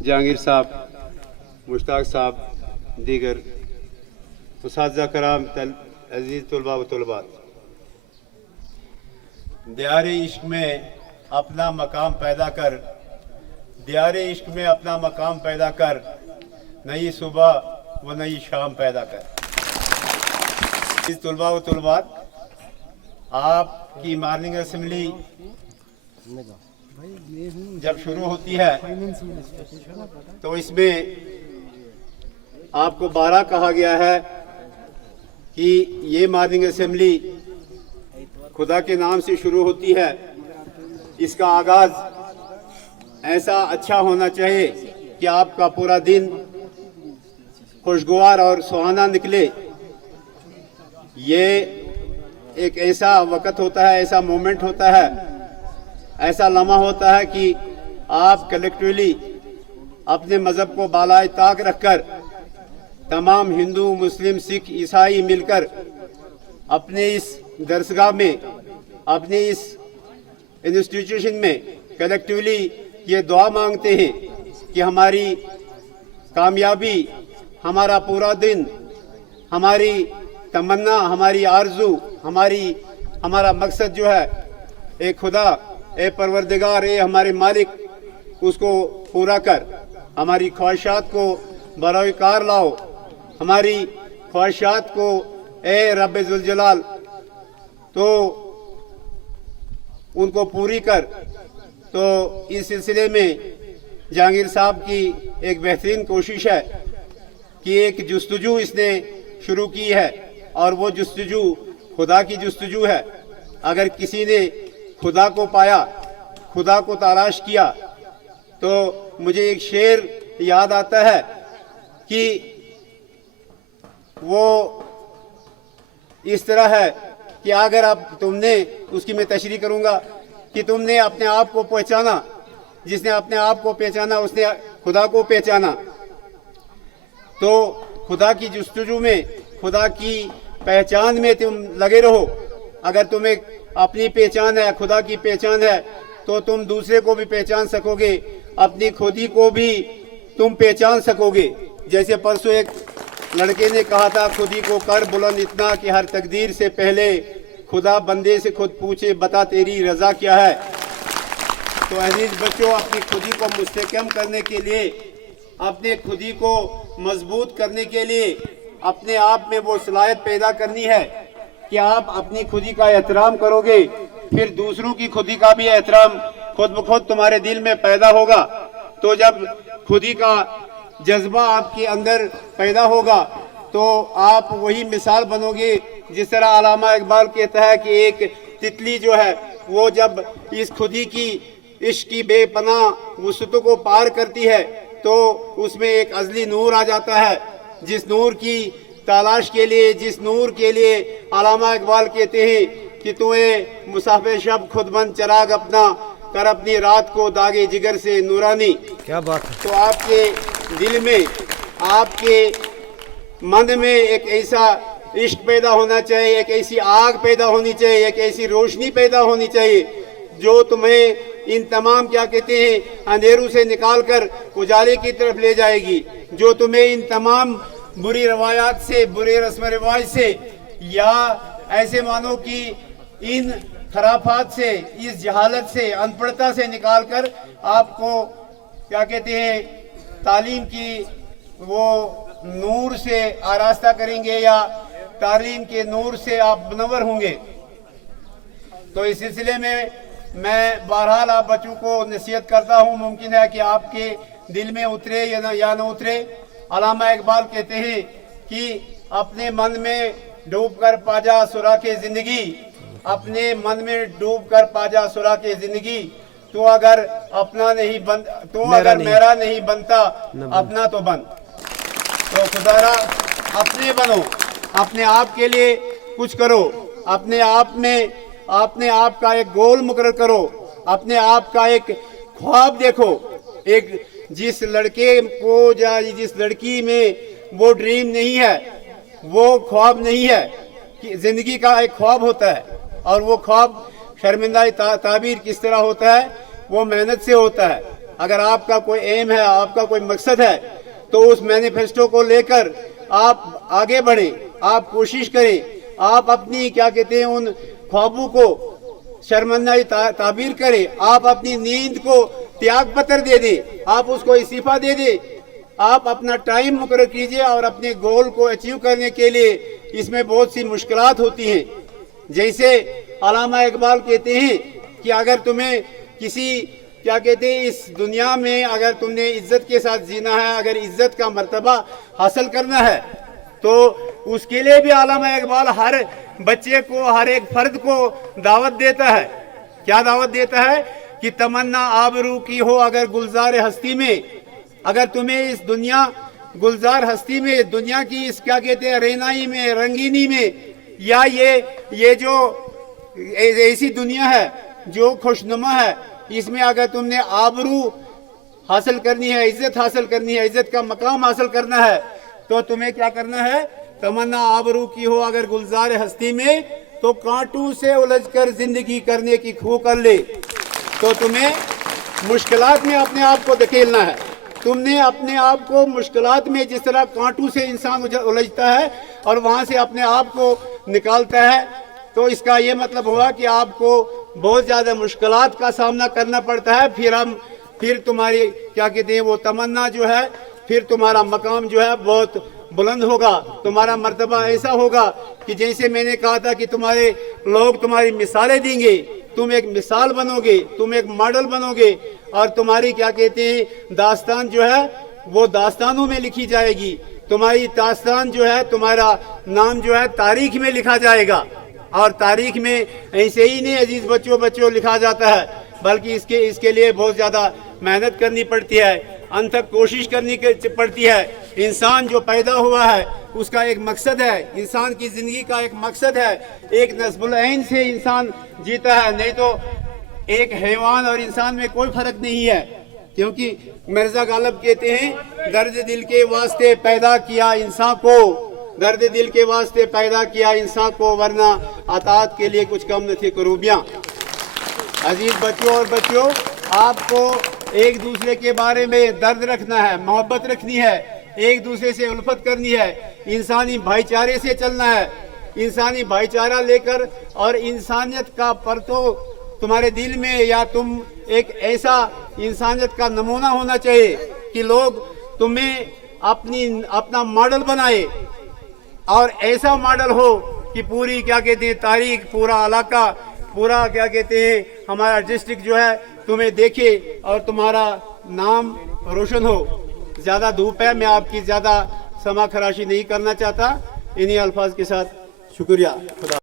जहांगीर साहब, मुश्ताक साहब, दीगर उस्ताज़ा कराम, अजीज़ तलबा व तलबात, दियारे इश्क में अपना मकाम पैदा कर, दियारे इश्क में अपना मकाम पैदा कर, नई सुबह व नई शाम पैदा कर। अजीज़ तलबा व तलबात, आपकी मॉर्निंग असेंबली जब शुरू होती है तो इसमें आपको 12 कहा गया है कि ये मॉर्निंग असेंबली खुदा के नाम से शुरू होती है। इसका आगाज ऐसा अच्छा होना चाहिए कि आपका पूरा दिन खुशगवार और सुहाना निकले। ये एक ऐसा वक्त होता है, ऐसा मोमेंट होता है, ऐसा लम्हा होता है कि आप कलेक्टिवली अपने मज़हब को बालाए ताक रखकर तमाम हिंदू, मुस्लिम, सिख, ईसाई मिलकर अपने इस दरसगाह में, अपने इस इंस्टीट्यूशन में कलेक्टिवली ये दुआ मांगते हैं कि हमारी कामयाबी, हमारा पूरा दिन, हमारी तमन्ना, हमारी आरजू, हमारा मकसद जो है, ए खुदा, ए परवरदिगार, ए हमारे मालिक, उसको पूरा कर, हमारी ख्वाहिशात को बरोए कार लाओ, हमारी ख्वाहिशात को ए रब्बे जुल जलाल तो उनको पूरी कर। तो इस सिलसिले में जहांगीर साहब की एक बेहतरीन कोशिश है कि एक जुस्तजू इसने शुरू की है और वो जुस्तजू खुदा की जुस्तजू है। अगर किसी ने खुदा को पाया, खुदा को तलाश किया, तो मुझे एक शेर याद आता है कि वो इस तरह है कि अगर आप तुमने, उसकी मैं तशरीह करूंगा कि तुमने अपने आप को पहचाना, जिसने अपने आप को पहचाना उसने खुदा को पहचाना। तो खुदा की जुस्तजू में, खुदा की पहचान में तुम लगे रहो। अगर तुम्हें अपनी पहचान है, खुदा की पहचान है, तो तुम दूसरे को भी पहचान सकोगे, अपनी खुदी को भी तुम पहचान सकोगे। जैसे परसों एक लड़के ने कहा था, खुदी को कर बुलंद इतना कि हर तकदीर से पहले खुदा बंदे से खुद पूछे, बता तेरी रजा क्या है। तो अजीज बच्चों, अपनी खुदी को मुस्तहकम करने के लिए, अपने खुदी को मजबूत करने के लिए अपने आप में वो सलाहियत पैदा करनी है कि आप अपनी खुदी का एहतराम करोगे, फिर दूसरों की खुदी का भी एहतराम खुद ब खुद तुम्हारे दिल में पैदा होगा। तो जब खुदी का जज्बा आपके अंदर पैदा होगा तो आप वही मिसाल बनोगे। जिस तरह अल्लामा इकबाल कहता है कि एक तितली जो है वो जब इस खुदी की इश्क की बेपनाह वसअतों को पार करती है तो उसमें एक अज़ली नूर आ जाता है, जिस नूर की तलाश के लिए, जिस नूर के लिए अल्लामा इकबाल कहते हैं कि तुम्हें मुसाफिर शब खुद बन चराग अपना कर अपनी रात को दागे जिगर से नूरानी। क्या बात है। तो आपके दिल में, आपके मन में एक ऐसा इश्क पैदा होना चाहिए, एक ऐसी आग पैदा होनी चाहिए, एक ऐसी रोशनी पैदा होनी चाहिए जो तुम्हें इन तमाम, क्या कहते हैं, अंधेरों से निकाल कर उजाले की तरफ ले जाएगी, जो तुम्हें इन तमाम बुरी रवायात से, बुरे रस्म रिवाज से, या ऐसे मानो कि इन खराफात से, इस जहालत से, अनपढ़ता से निकाल कर आपको, क्या कहते हैं, तालीम की वो नूर से आरास्ता करेंगे या तालीम के नूर से आप मुनव्वर होंगे। तो इस सिलसिले में मैं बहरहाल आप बच्चों को नसीहत करता हूँ, मुमकिन है कि आपके दिल में उतरे या न उतरे। अल्लामा इकबाल कहते हैं कि अपने मन में डूब कर पाजा सुराखे जिंदगी, अपने मन में डूब कर पाजा सुराखे जिंदगी। तो अगर अपना नहीं बन, तो अगर मेरा नहीं बनता अपना तो बन। तो खुदारा अपने बनो, अपने आप के लिए कुछ करो, अपने आप में अपने आप का एक गोल मुकर्रर करो, अपने आप का एक ख्वाब देखो। एक जिस लड़के को या जिस लड़की में वो ड्रीम नहीं है, वो ख्वाब नहीं है, कि जिंदगी का एक ख्वाब होता है, और वो ख्वाब शर्मिंदा ताबीर किस तरह होता है, वो मेहनत से होता है। अगर आपका कोई एम है, आपका कोई मकसद है, तो उस मैनिफेस्टो को लेकर आप आगे बढ़ें, आप कोशिश करें, आप अपनी क्या कहते हैं उन ख्वाबों को शर्मंदाई ताबीर करें, आप अपनी नींद को त्याग पत्र दे दें, आप उसको इस्तीफा दे दें, आप अपना टाइम मुकर्रर कीजिए और अपने गोल को अचीव करने के लिए इसमें बहुत सी मुश्किलात होती हैं। जैसे अल्लामा इकबाल कहते हैं कि अगर तुम्हें किसी क्या कहते हैं इस दुनिया में अगर तुमने इज्जत के साथ जीना है, अगर इज्जत का मर्तबा हासिल करना है, तो उसके लिए भी अल्लामा इकबाल हर बच्चे को, हर एक फर्द को दावत देता है। क्या दावत देता है कि तमन्ना आबरू की हो अगर गुलजार हस्ती में, अगर तुम्हें इस दुनिया गुलजार हस्ती में, दुनिया की इस क्या कहते हैं रेनाई में, रंगीनी में, या ये जो ऐसी दुनिया है जो खुशनुमा है, इसमें अगर तुमने आबरू हासिल करनी है, इज्जत हासिल करनी है, इज्जत का मकाम हासिल करना है, तो तुम्हें क्या करना है? तमन्ना आबरू की हो अगर गुलजार हस्ती में, तो कांटों से उलझकर जिंदगी करने की खो कर ले। तो तुम्हें मुश्किलात में अपने आप को धकेलना है। तुमने अपने आप को मुश्किलात में, जिस तरह कांटों से इंसान उलझता है और वहां से अपने आप को निकालता है, तो इसका ये मतलब हुआ कि आपको बहुत ज्यादा मुश्किलात का सामना करना पड़ता है। फिर तुम्हारी क्या कहते हैं वो तमन्ना जो है, फिर तुम्हारा मकाम जो है बहुत बुलंद होगा, तुम्हारा मर्तबा ऐसा होगा कि जैसे मैंने कहा था कि तुम्हारे लोग तुम्हारी मिसालें देंगे, तुम एक मिसाल बनोगे, तुम एक मॉडल बनोगे, और तुम्हारी क्या कहते हैं दास्तान जो है वो दास्तानों में लिखी जाएगी। तुम्हारी दास्तान जो है, तुम्हारा नाम जो है तारीख में लिखा जाएगा। और तारीख में ऐसे ही नहीं अजीज बच्चों लिखा जाता है, बल्कि इसके लिए बहुत ज्यादा मेहनत करनी पड़ती है, अंत तक कोशिश करनी पड़ती है। इंसान जो पैदा हुआ है उसका एक मकसद है, इंसान की जिंदगी का एक मकसद है। एक नस्बुल ऐन से इंसान जीता है, नहीं तो एक हैवान और इंसान में कोई फर्क नहीं है। क्योंकि मिर्जा गालिब कहते हैं दर्द दिल के वास्ते पैदा किया इंसान को, दर्द दिल के वास्ते पैदा किया इंसान को, वरना अतात के लिए कुछ कम न थी करूबियां। अजीज बच्चों और बच्चों, आपको एक दूसरे के बारे में दर्द रखना है, मोहब्बत रखनी है, एक दूसरे से उल्फत करनी है, इंसानी भाईचारे से चलना है, इंसानी भाईचारा लेकर, और इंसानियत का परतो तुम्हारे दिल में, या तुम एक ऐसा इंसानियत का नमूना होना चाहिए कि लोग तुम्हें अपना मॉडल बनाए, और ऐसा मॉडल हो कि पूरी क्या कहते हैं तारीख, पूरा इलाका, पूरा क्या कहते हैं हमारा डिस्ट्रिक्ट जो है तुम्हें देखे और तुम्हारा नाम रोशन हो। ज्यादा धूप है, मैं आपकी ज्यादा समा खराशी नहीं करना चाहता। इन्हीं अल्फाज के साथ शुक्रिया। खुदा